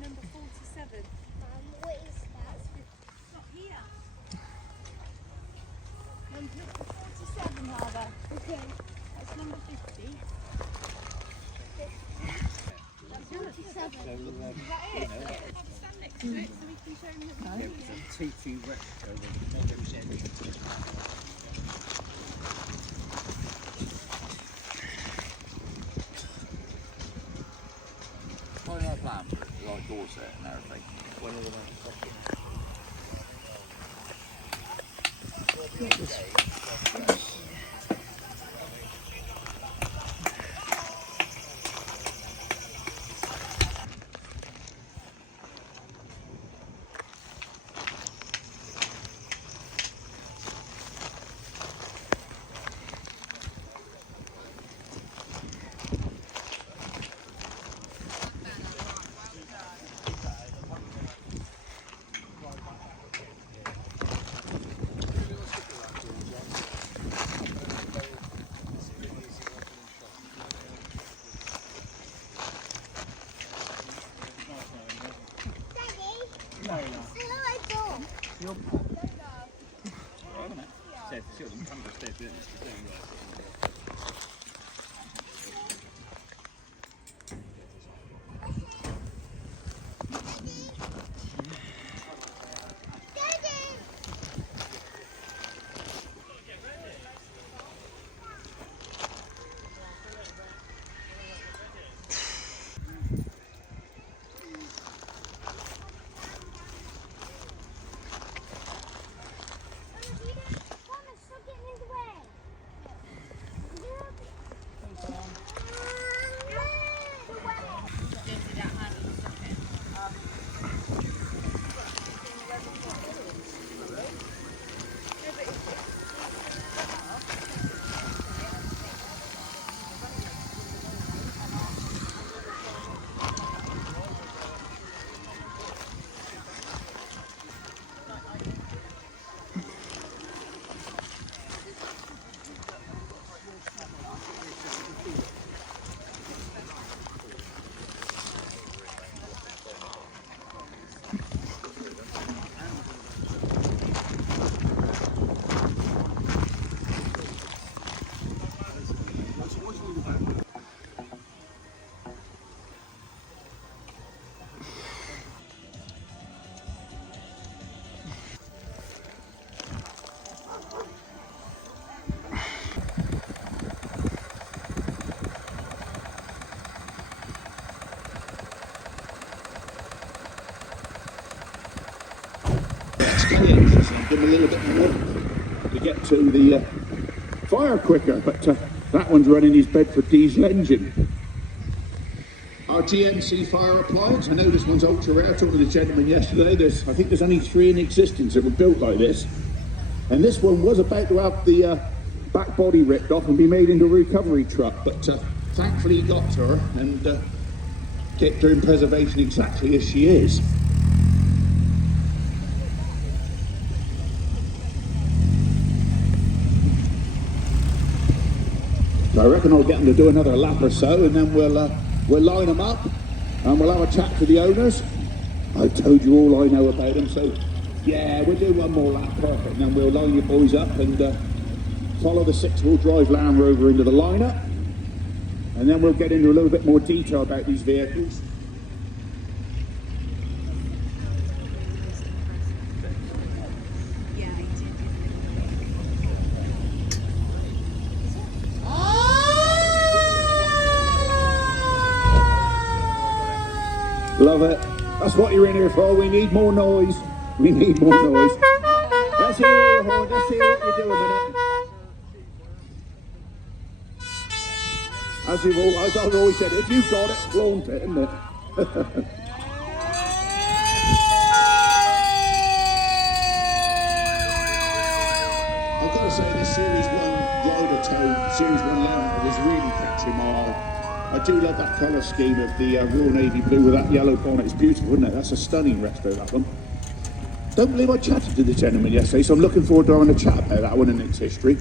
Number 47. What is that? It's not here. Number 47, Harbour. Okay. That's number 50. That's 47. Is that it? Stand next to it so we can show them that we can see it. TT Retro. Plan for it, like Dorset and everything. One of them. Give them a little bit more to get to the fire quicker, but that one's running his Bedford diesel engine. Our GMC fire appliance, I know this one's ultra rare. I talked to the gentleman yesterday. I think there's only 3 in existence that were built like this, and this one was about to have the back body ripped off and be made into a recovery truck, but thankfully he got to her and kept her in preservation exactly as she is. I reckon I'll get them to do another lap or so, and then we'll line them up and we'll have a chat to the owners. I've told you all I know about them, so yeah, we'll do one more lap, perfect, and then we'll line you boys up and follow the 6-wheel drive Land Rover into the lineup, and then we'll get into a little bit more detail about these vehicles Love it. That's what you're in here for. We need more noise. We need more noise. Let's hear all your horn. Let's hear what you're doing a minute. As I've always said, if you've got it, flaunt it, isn't it? I've got to say, this Series 1 glider tone, Series 1 Weymouth was really catching my eye. I do love that colour scheme of the Royal Navy blue with that yellow bonnet. It's beautiful, isn't it? That's a stunning resto, that one. Don't believe I chatted to the gentleman yesterday, so I'm looking forward to having a chat about that one and its history.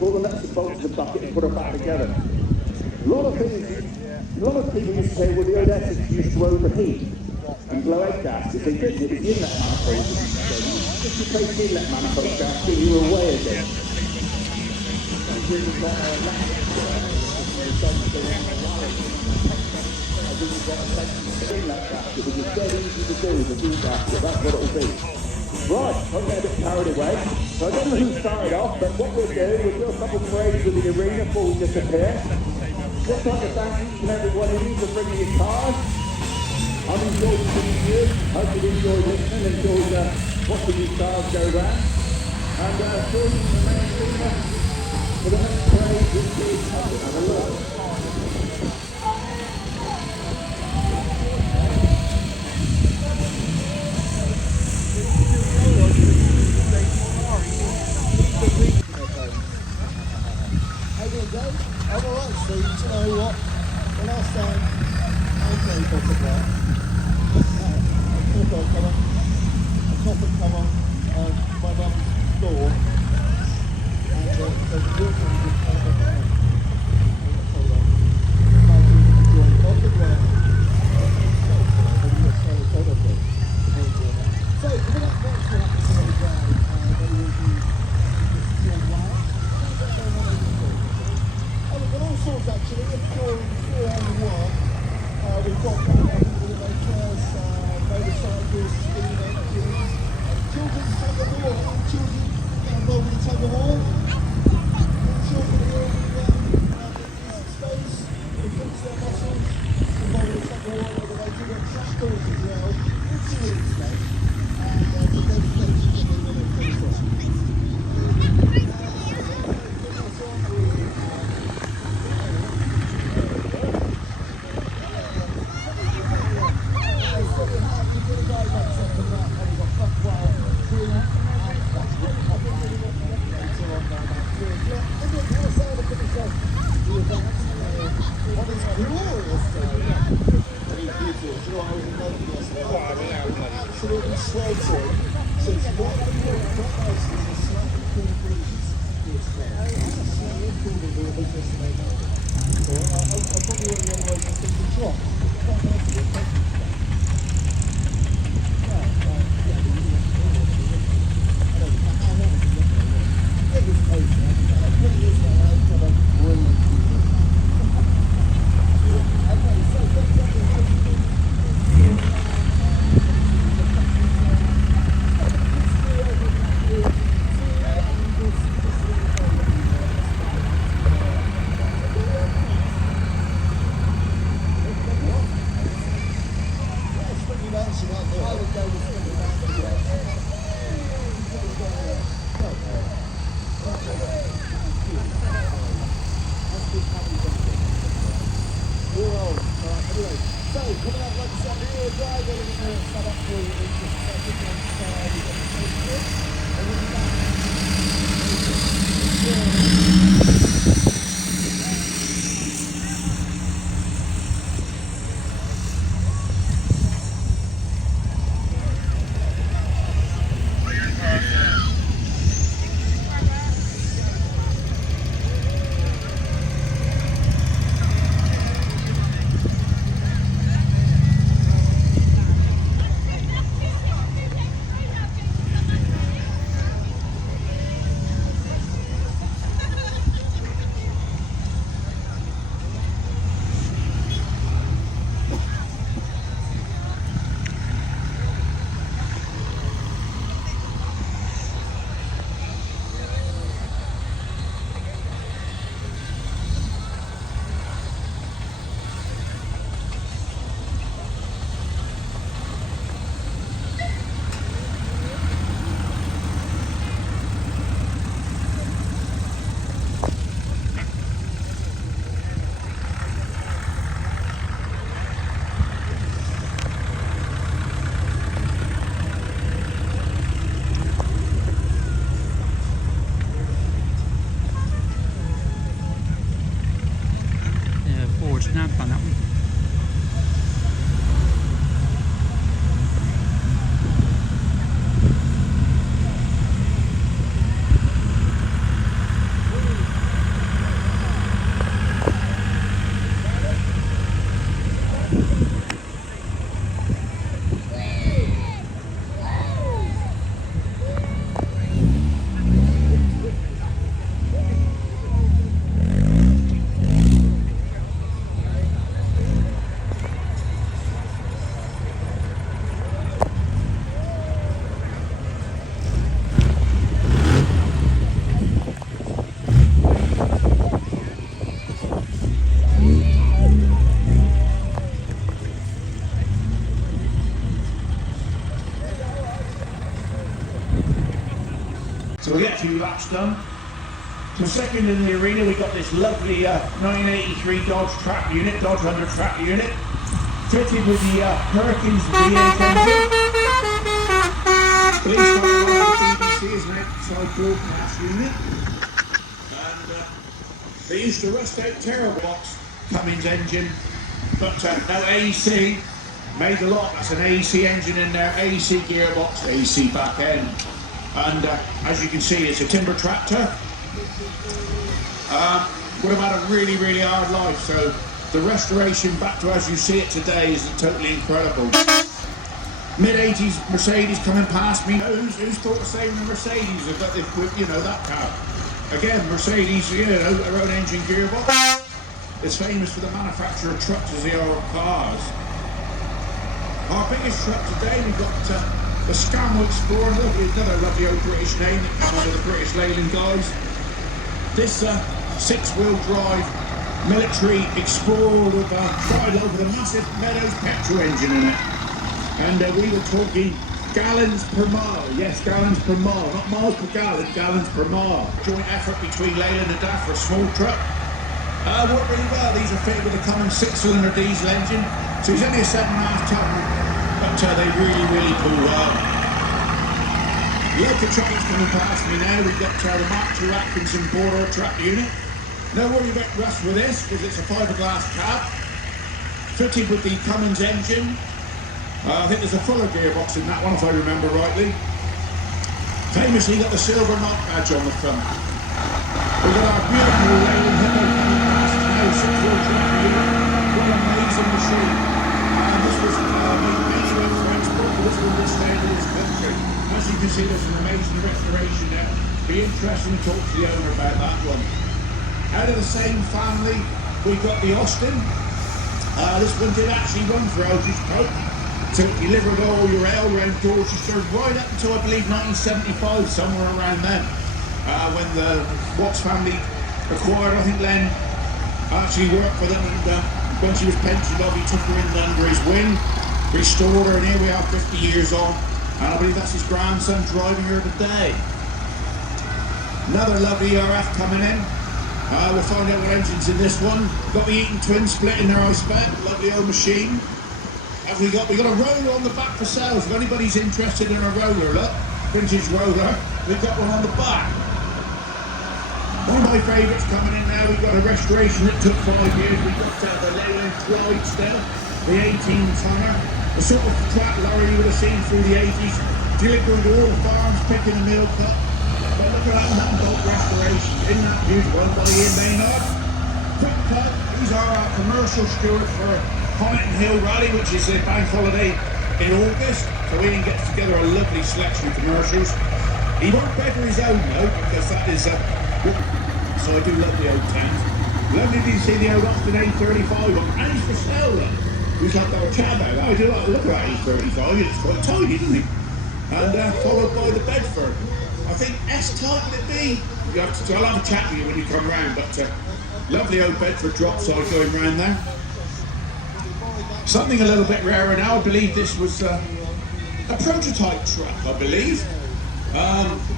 All the nuts and bolts in the bucket and put them back together. A lot of people used to say, well, the Odessa used to overheat and blow out gaskets. They didn't. It was the inlet manifold. Just replace the inlet manifold gasket, you were away again. Inlet gasket, which is dead easy to do with a deep gasket. That's what it will be. Right, I'm getting a bit carried away. So I don't know who started off, but what we'll do, we'll do a couple of parades with the arena before we disappear. Just like to thank each and every one of you for bringing your cars. I've enjoyed seeing you. Hope you enjoyed listening, enjoyed watching these cars go round. And sure you can remain for the next parade, which is have a look. I'm alright, Steve. Do you know what? The last time I played Bottom Bar, a cop had come on my mum's door, and there was a walking with Bottom Bar. Hold on. Bottom Bar. So, for that box to happen to the ground, they will be your wow. But all sorts actually, of course, on the work. We've got makers, motorcycles, steam engines, children's tug of war. Children get involved with the tug of war. Children here in space, they fix their muscles, involved with the tug of war, whether they do their tractors as well. It's really exciting. And the dedication to the little things. Absolutely sweltering. So it's quite nice in the slightly cool breeze. It's slightly cool in the business they know. So I'll probably want the other way to think it's wrong. Quite nice of it. Thank you. rear drive element here set up for you in just a second once we get the tape in. And we'll be back. Forward snap on that one. So we get a few laps done. So second in the arena, we got this lovely 1983 Dodge trap unit, Dodge 100 trap unit, fitted with the Perkins V8 engine. Police got BBC as an outside broadcast unit. And they used to rust out Terror Box Cummins engine, but no AC. Made a lot. That's an AC engine in there, AC gearbox, AC back end. And as you can see, it's a timber tractor. Would have had a really, really hard life. So the restoration back to as you see it today is totally incredible. Mid-80s Mercedes coming past me. Who's thought of saving a Mercedes with, you know, that car? Again, Mercedes, you know, their own engine gearbox. It's famous for the manufacture of trucks as they are of cars. Our biggest truck today, we've got the Scam Explorer, another lovely old British name that came under the British Leyland guys. This six-wheel drive military Explorer with tried over the massive Meadows petrol engine in it. And we were talking gallons per mile. Yes, gallons per mile, not miles per gallon, gallons per mile. Joint effort between Leyland and DAF for a small truck. Worked really well. These are fitted with a common six-cylinder diesel engine. So it's only a 7.5 ton. But they really, really pull well. Local trucks coming past me now. We've got the Mark II Atkinson border trap unit. No worry about rust with this because it's a fiberglass cab. Fitted with the Cummins engine. I think there's a Fuller gearbox in that one if I remember rightly. Famously got the silver knock badge on the front. We've got our beautiful Leyland Hippo coming past now. 6-wheel trap unit. What an amazing machine. This was this one would stay in this country. As you can see, there's an amazing restoration there. Be interesting to talk to the owner about that one. Out of the same family, we got the Austin. This one did actually run for Eldridge Pope. So it delivered all your ale around Dorchester right up until I believe 1975, somewhere around then. When the Watts family acquired, I think Len actually worked for them, and when she was pensioned off, he took her in under his wing. Restored her, and here we are 50 years on, and I believe that's his grandson driving her today. Another lovely RF coming in. We'll find out what engine's in this one. Got the Eaton twin split in there, I expect. Lovely old machine. Have we got a roller on the back for sales. If anybody's interested in a roller, look, vintage roller, we've got one on the back. One of my favourites coming in now. We've got a restoration that took 5 years. We've got the Leyland Clydesdale, the 18-tonner, the sort of track lorry you would have seen through the 80s, delivering to all the farms, picking the milk up. But look at that nut-bolt restoration. Isn't that beautiful? By Ian Maynard. Quick cut. These are our commercial steward for Honiton Hill Rally, which is a bank holiday in August. So Ian gets together a lovely selection of commercials. He won't better his own though, because that is so I do love the old tank. Lovely to see the old Austin A35 on, and he's for sale then. We can't have a chat about that. I do like to look at that A35, it's quite tiny, isn't it? And followed by the Bedford. I think S-type would it be? I'll have a chat with you when you come round, but lovely old Bedford drop side going round there. Something a little bit rarer now, I believe this was a prototype truck, I believe.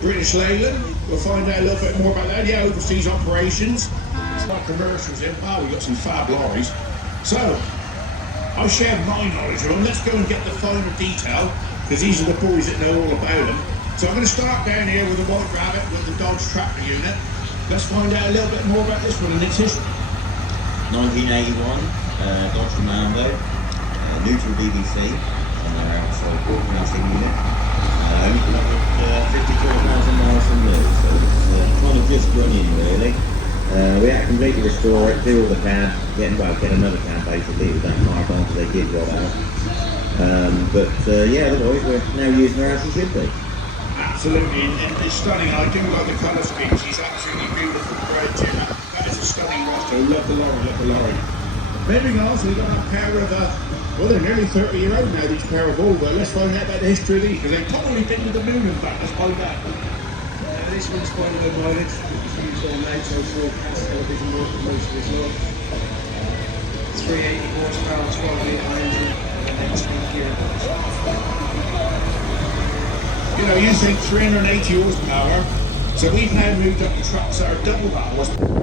British Leyland, we'll find out a little bit more about that. Yeah, overseas operations. It's got commercials in. Wow, we've got some fab lorries. So, I'll share my knowledge of them. Let's go and get the finer detail, because these are the boys that know all about them. So I'm going to start down here with the White Rabbit with the Dodge Tractor unit. Let's find out a little bit more about this one and its history. 1981, Dodge Commando, new to BBC, on their outside broadcasting unit. Only collected 54,000 miles from new, so it's kind of just running really. We had to completely restore it, do all the cab, get another cab basically with that mark on, so they did roll out. Yeah, otherwise we're now using her as it should be. Absolutely, and it's stunning. I do like the colour scheme. She's absolutely beautiful. Great, Jim. That is a stunning roster. Love the lorry, love the lorry. Moving on, so we've got a pair of, well, they're nearly 30-year-old now, these pair of Volvo. Let's find out about the history of these, because they've probably been to the moon and back. Let's find out. This one's quite a good mileage. It's used on outside broadcast television work for most of its life. 380 horsepower, 12-litre engine, and 8-speed gearbox. You know, you think 380 horsepower, so we've now moved up to trucks that are double that horsepower.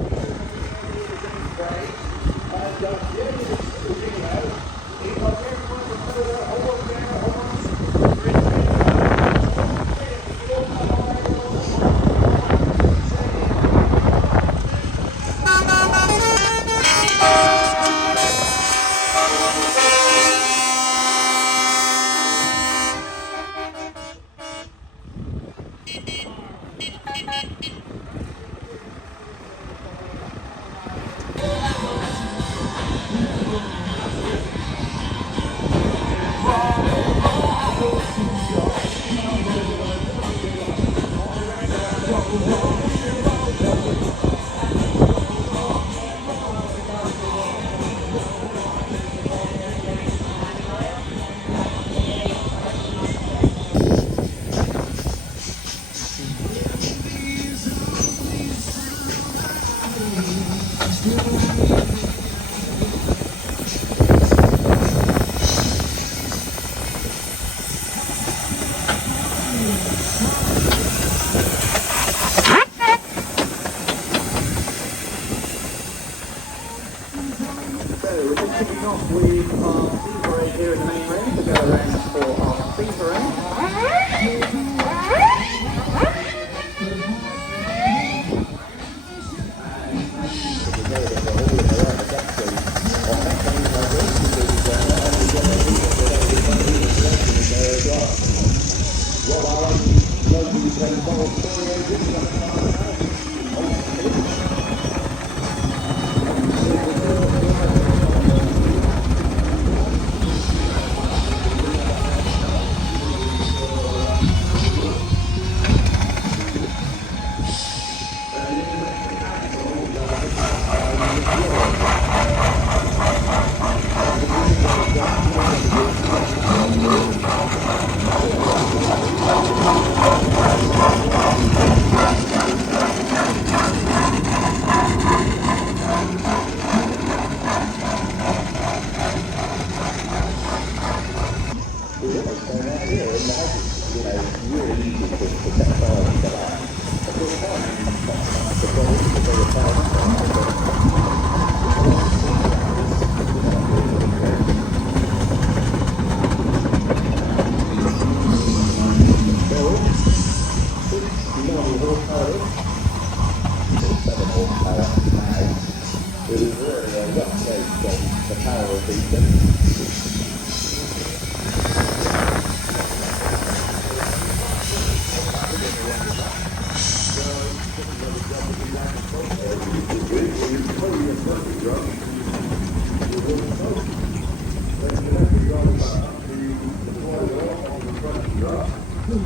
Curb!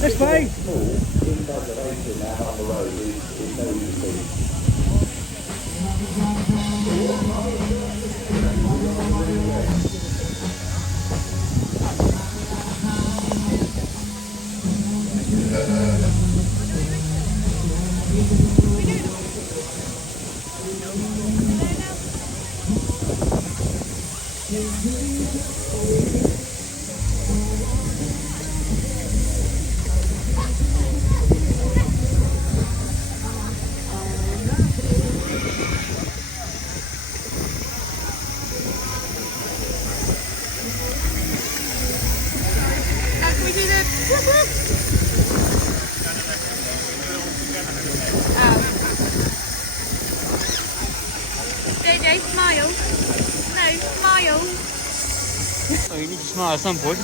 This way! Can we do the whoop whoop? JJ, smile. No, smile. Oh, you need to smile at some point.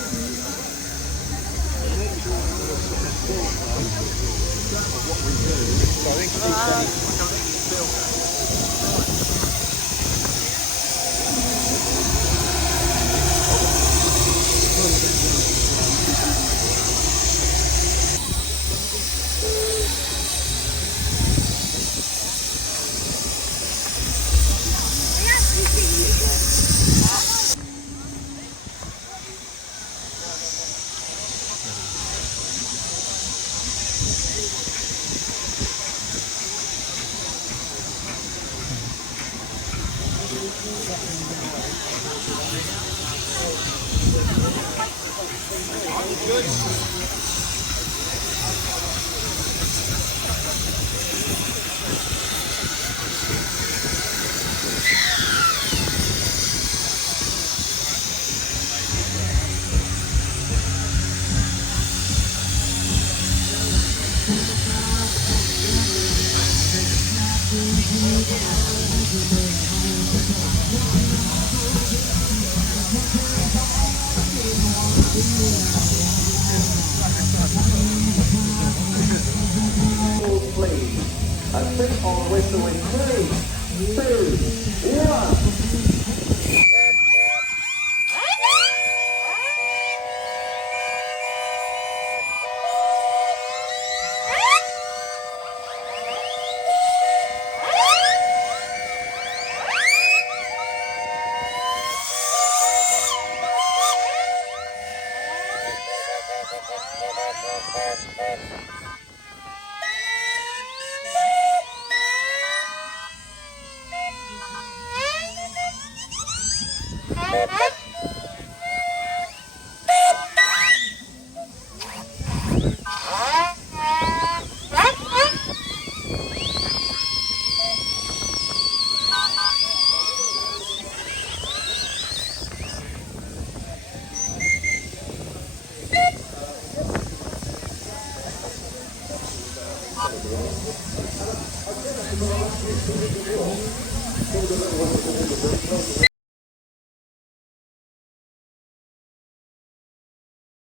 Please. A sit on whistle in 3, 2, 1.